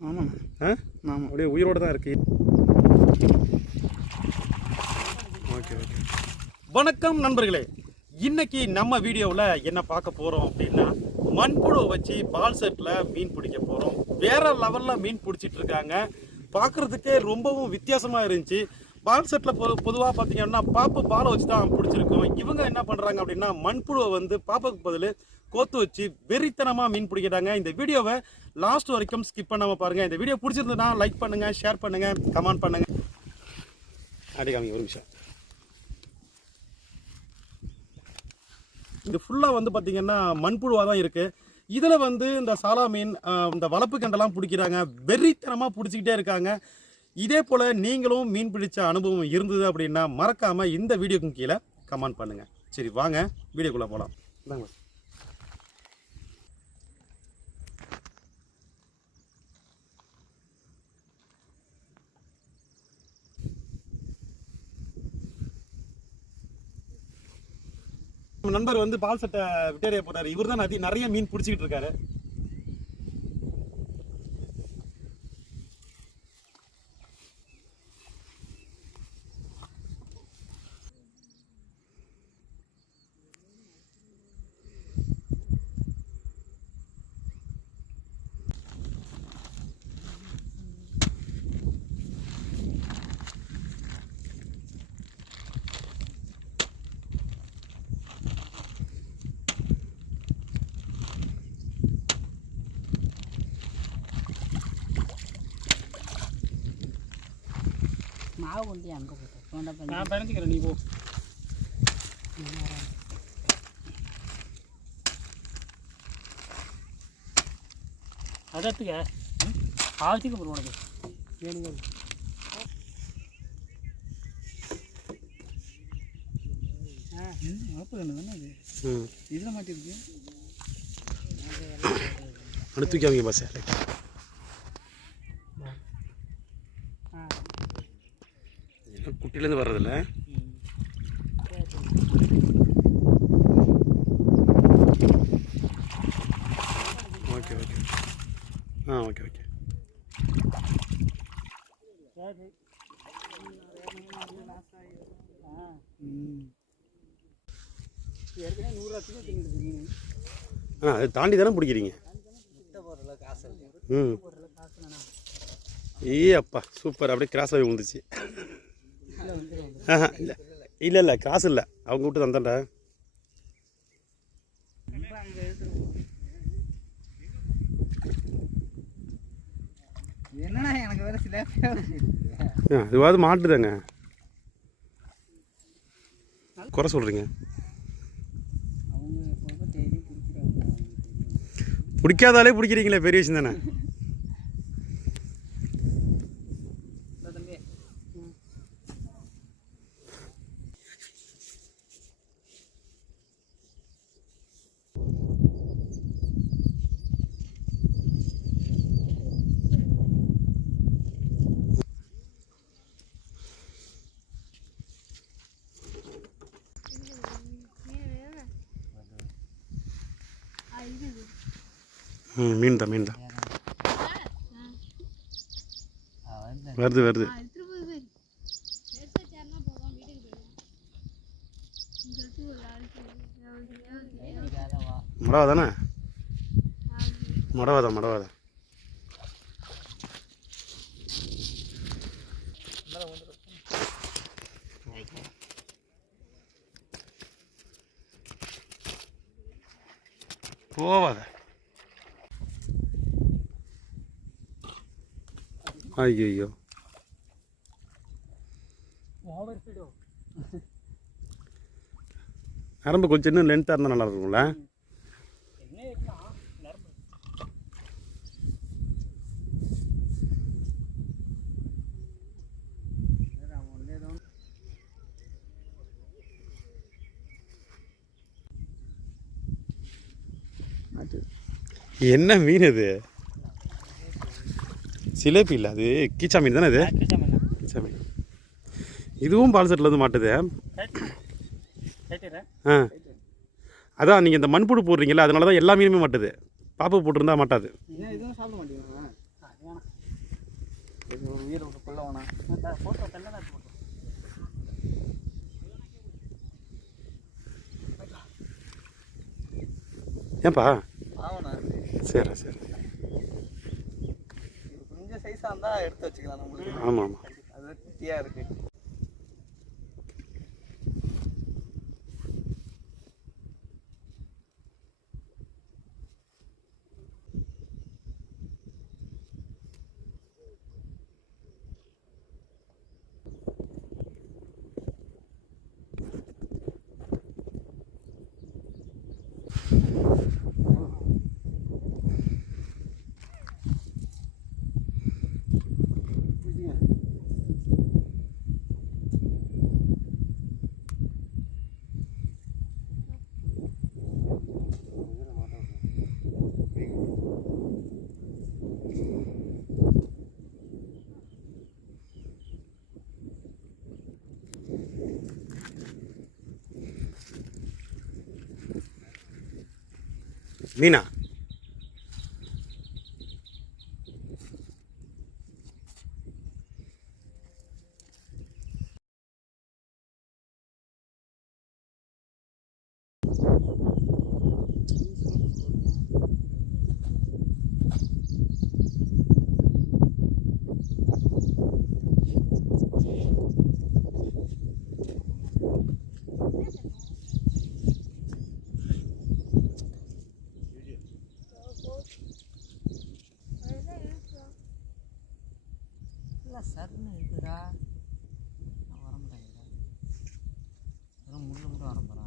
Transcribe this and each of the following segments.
ஆமாம் ஆ? ஆமாம். அப்படியே உயிரோடு தான் இருக்கு. Okay okay. வணக்கம் நண்பர்களே. இன்னைக்கு நம்ம வீடியோவில் என்ன பார்க்க போகிறோம் அப்படின்னா மண்புழு வச்சு பால் செட்டில் மீன் பிடிக்க போகிறோம் வேற லெவலில் மீன் பிடிச்சிட்டு இருக்காங்க. பார்க்குறதுக்கே ரொம்பவும் வித்தியாசமாக இருந்துச்சு. பால் செட்டில் பொ பொதுவாக பார்த்தீங்கன்னா பாப்பு பாலை வச்சு தான் பிடிச்சிருக்கோம். இவங்க என்ன பண்ணுறாங்க அப்படின்னா மண்புழுவை வந்து பாப்பாக்கு பதில் கோத்து வச்சு வெறித்தனமாக மீன் பிடிக்கிறாங்க. இந்த வீடியோவை லாஸ்ட் வரைக்கும் ஸ்கிப் பண்ணாமல் பாருங்கள் இந்த வீடியோ பிடிச்சிருந்ததுன்னா லைக் பண்ணுங்கள் ஷேர் பண்ணுங்கள் கமெண்ட் பண்ணுங்கள் அடி காமிங்க ஒரு நிமிஷம். இது ஃபுல்லாக வந்து பார்த்திங்கன்னா மண்புழுவாக தான் இருக்குது இதில் வந்து இந்த சாலா மீன் இந்த வளர்ப்பு கண்டெல்லாம் பிடிக்கிறாங்க. வெறித்தனமாக பிடிச்சிக்கிட்டே இருக்காங்க. இதே போல் நீங்களும் மீன் பிடிச்ச அனுபவம் இருந்தது அப்படின்னா மறக்காமல் இந்த வீடியோக்கு கீழே கமெண்ட் பண்ணுங்கள் சரி வாங்க. வீடியோக்குள்ளே போகலாம் இந்தாங்க. நண்பர் வந்து பால் சட்டை விட்டேரிய போறாரு. இவர் தான் நிறைய மீன் பிடிச்சிக்கிட்டு இருக்காரு. மாவு கொண்டு அங்கே போட்டு. நான் பறிஞ்சுக்கிறேன் நீ போ. அதத்துக்க ஆவசிக்கு போகிறோம் உனக்கு. வேணுங்க. இதில் மாட்டிருக்கு அனுப்பிக்காமீங்க பாஸ் குட்டிலேருந்து வர்றதில்ல. Okay okay. ஆ ஓகே ஓகே. ஏற்கனவே நூறு ஆ அதை தாண்டி தானே பிடிக்கிறீங்க? ம். ஏ அப்பா சூப்பர். அப்படியே கிராஸ் ஆகி விழுந்துச்சு இல்லை. இல்லை இல்லை காசு இல்லை. அவங்க விட்டு ஆ இதுவாது மாட்டுதாங்க குறை சொல்கிறீங்க பிடிக்காதாலே பிடிக்கிறீங்களே பெரிய விஷயம் தானே? ம் மீன் தான் மீன் தான் வருது வருது மடவா தானே மடவா தான் மடவா தான் போவாத. ஐயோ நரம்பு கொஞ்சம் இன்னும் லென்த்தாக இருந்தால் நல்லா இருக்கும்ல? என்ன என்ன மீன் இது? சிலேபி இல்லை அது கீச்சா மீன் தானே இது? கீச்சா மீன் இதுவும் பால் செட்டில் வந்து மாட்டுது. ஆ. அதான் நீங்கள் இந்த மண்புழு போடுறீங்களா அதனால தான் எல்லா மீனுமே மாட்டுது. பாப்பு போட்டிருந்தா மாட்டாது. ஏன் இதுவும் சாப்பிட மாட்டீங்களா அது வேணாம் இது ஒரு உயிரை விட்டு கொள்ள வேணாம் ஃபோட்டோ தள்ளடா ஃபோட்டோ ஏன்பா ஆமாண்ணா சரி சரி இது கொஞ்சம் சைஸாக இருந்தால் எடுத்து வச்சுக்கலாம் நம்மளுக்கு. ஆமாம் ஆமாம். அது குட்டியாக இருக்கு. மீனா இல்லை சருன்னு இருக்குதா நான் வர முடியாதுடா வெறும் முள்ளு மட்டும் வர போகிறான்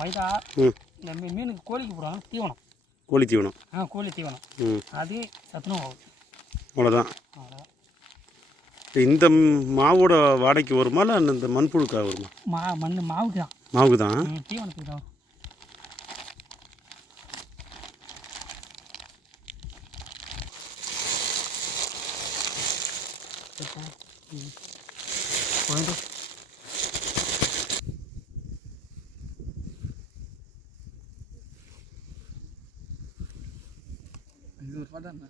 மைதா இந்த மீனுக்கு கோழிக்கு போடுவாங்க தீவனம். கோழி தீவனம். ஆ கோழி தீவனம். அது சத்துணவு அவ்வளோதான் இந்த மாவோட வாடைக்கு வருமா இல்லை இந்த மண்புழுக்காக வருமா? மா மண் மாவுக்கு தான் மாவுக்கு தான் தீவனத்துக்கு தான் இது ஒரு படம்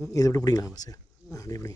இது எப்படி பிடிங்களா சார் அப்படி எப்படி?